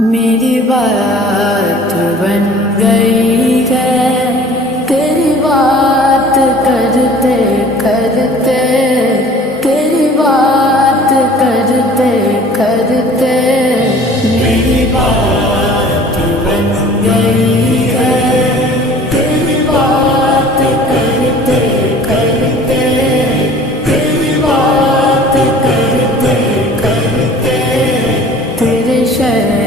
میری بات بن گئی ہے، تیری بات کرتے کرتے، تیری بات کرتے کرتے میری بات بن گئی ہے، تیری بات کرتے کرتے، تیری بات کرتے کرتے، تیرے شہر